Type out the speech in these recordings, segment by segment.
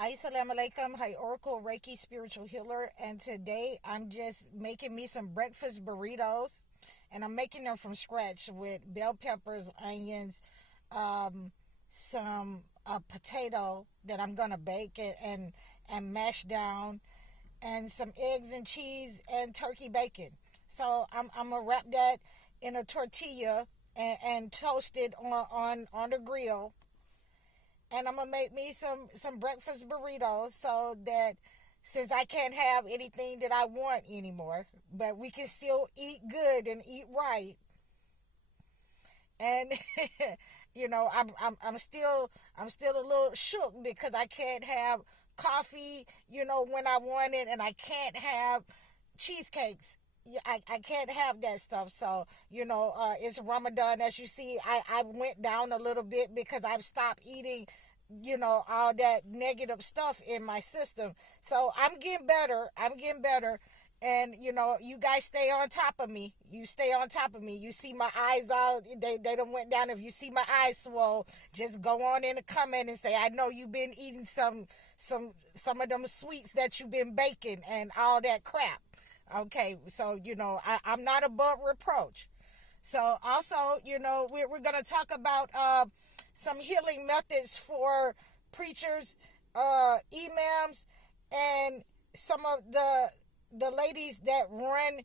Assalamu alaikum. Hi, Oracle Reiki Spiritual Healer. And today I'm just making me some breakfast burritos. And I'm making them from scratch with bell peppers, onions, some potato that I'm going to bake and mash down, and some eggs and cheese and turkey bacon. So I'm going to wrap that in a tortilla and toast it on the grill, and I'm gonna make me some breakfast burritos so that since I can't have anything that I want anymore, but we can still eat good and eat right. And I'm still a little shook because I can't have coffee, when I want it, and I can't have cheesecakes. Yeah, I can't have that stuff. So, it's Ramadan. As you see, I went down a little bit because I've stopped eating, all that negative stuff in my system. So I'm getting better. I'm getting better. And, you guys stay on top of me. You stay on top of me. You see my eyes all, they done went down. If you see my eyes swell, just go on in the comment and say, I know you've been eating some of them sweets that you've been baking and all that crap. Okay, so, I'm not above reproach. So also, we're going to talk about some healing methods for preachers, imams, and some of the ladies that run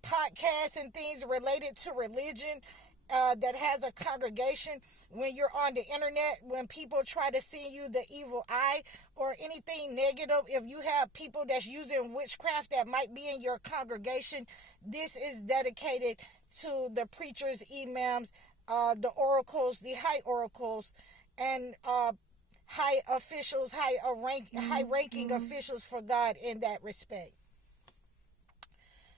podcasts and things related to religion, that has a congregation. When you're on the internet, when people try to see you the evil eye or anything negative, if you have people that's using witchcraft that might be in your congregation, this is dedicated to the preachers, imams, the oracles, the high oracles, and high officials, high ranking officials for God in that respect.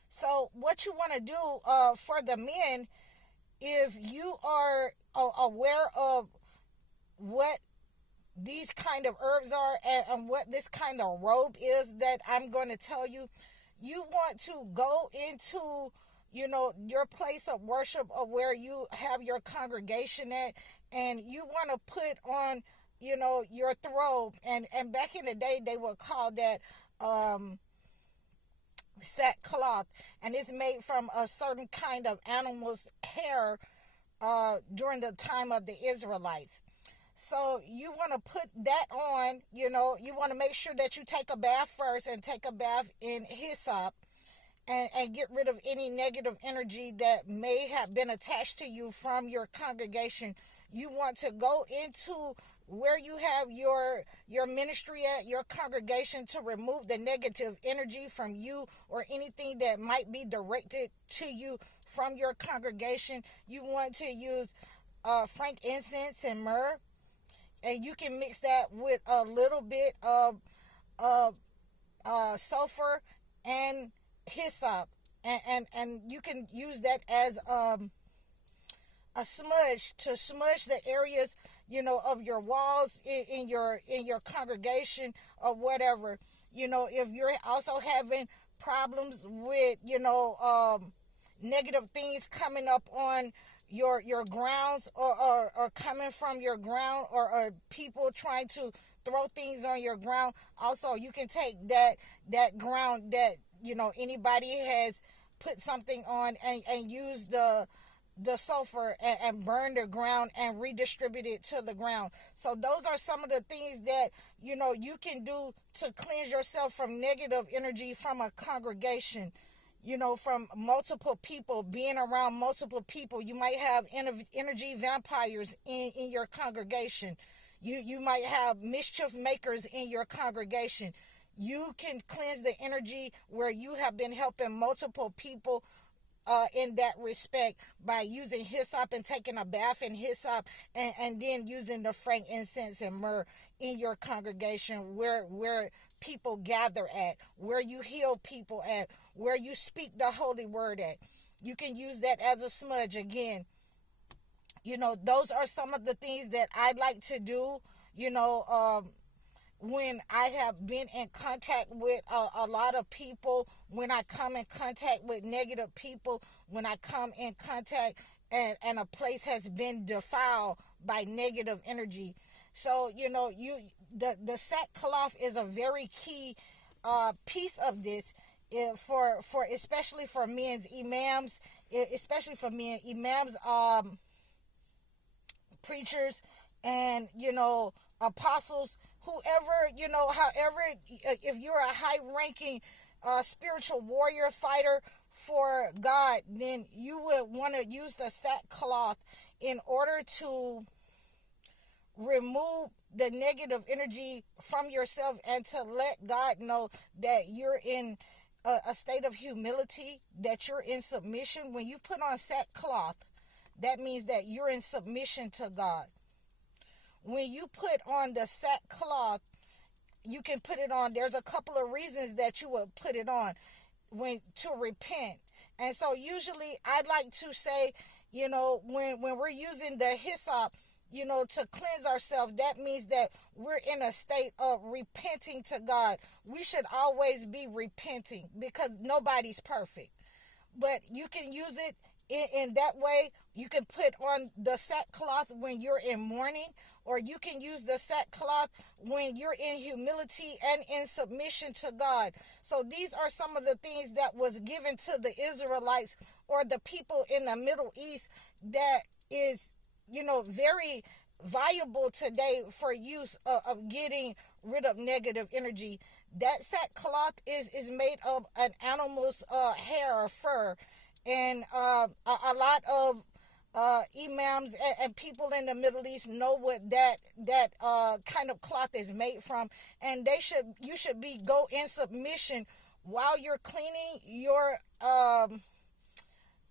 So what you want to do for the men, if you are aware of what these kind of herbs are, and what this kind of robe is that I'm going to tell you, you want to go into, your place of worship, of where you have your congregation at, and you want to put on, your robe. And back in the day, they would call that sackcloth, and it's made from a certain kind of animal's hair during the time of the Israelites. So you want to put that on. You want to make sure that you take a bath first, and take a bath in hyssop, and get rid of any negative energy that may have been attached to you from your congregation. You want to go into where you have your ministry at, your congregation, to remove the negative energy from you or anything that might be directed to you from your congregation. You want to use frankincense and myrrh, and you can mix that with a little bit of sulfur and hyssop, and you can use that as a smudge to smudge the areas, of your walls in your congregation or whatever. If you're also having problems with, negative things coming up on your grounds, or coming from your ground, or people trying to throw things on your ground, also you can take that ground that, anybody has put something on, and use the sulfur, and burn the ground and redistribute it to the ground. So those are some of the things that, you can do to cleanse yourself from negative energy from a congregation, from multiple people, being around multiple people. You might have energy vampires in your congregation. You might have mischief makers in your congregation. You can cleanse the energy where you have been helping multiple people in that respect, by using hyssop and taking a bath in hyssop, and then using the frankincense and myrrh in your congregation, where people gather at, where you heal people at, where you speak the holy word at. You can use that as a smudge again. Those are some of the things that I like to do, when I have been in contact with a lot of people, when I come in contact with negative people, when I come in contact and a place has been defiled by negative energy. So the sackcloth is a very key piece of this, for especially for men's imams, especially for men imams, preachers, and apostles, whoever, however, if you're a high ranking spiritual warrior fighter for God, then you would want to use the sackcloth in order to remove the negative energy from yourself, and to let God know that you're in a state of humility, that you're in submission. When you put on sackcloth, that means that you're in submission to God. When you put on the sackcloth, you can put it on. There's a couple of reasons that you would put it on: to repent. And so usually I like to say, when we're using the hyssop, to cleanse ourselves, that means that we're in a state of repenting to God. We should always be repenting, because nobody's perfect. But you can use it in that way. You can put on the sackcloth when you're in mourning, or you can use the sackcloth when you're in humility and in submission to God. So these are some of the things that was given to the Israelites, or the people in the Middle East, that is, very valuable today for use of getting rid of negative energy. That sackcloth is made of an animal's hair or fur, and a lot of imams and people in the Middle East know what that kind of cloth is made from, and you should go in submission while you're cleaning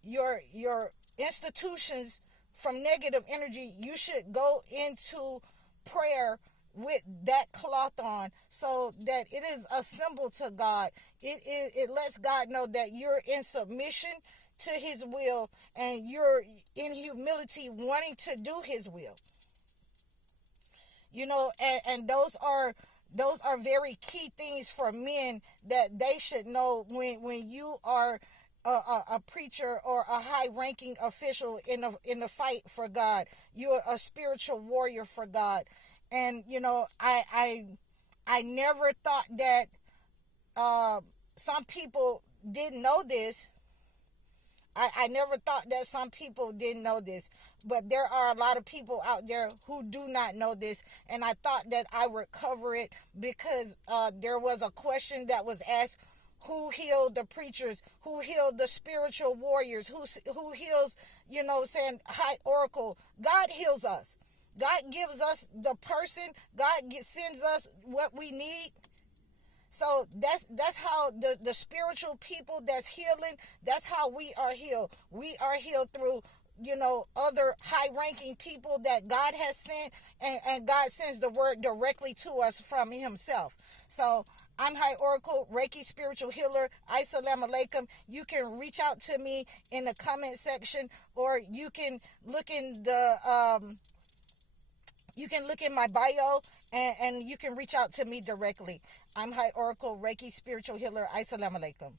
your institutions from negative energy. You should go into prayer with that cloth on, so that it is a symbol to God. It lets God know that you're in submission to his will, and you're in humility wanting to do his will. And those are very key things for men that they should know when you are a preacher or a high-ranking official in the fight for God. You're a spiritual warrior for God. And I never thought that some people didn't know this. I never thought that some people didn't know this, but there are a lot of people out there who do not know this, and I thought that I would cover it, because there was a question that was asked: who healed the preachers? Who healed the spiritual warriors? Who heals, saying high oracle? God heals us. God gives us the person. God sends us what we need. So that's how the spiritual people that's healing, that's how we are healed. We are healed through, other high-ranking people that God has sent, and God sends the word directly to us from himself. So I'm High Oracle, Reiki Spiritual Healer. Assalamu alaikum. You can reach out to me in the comment section, or you can look in my bio, and you can reach out to me directly. I'm High Oracle, Reiki Spiritual Healer. Assalamu alaikum.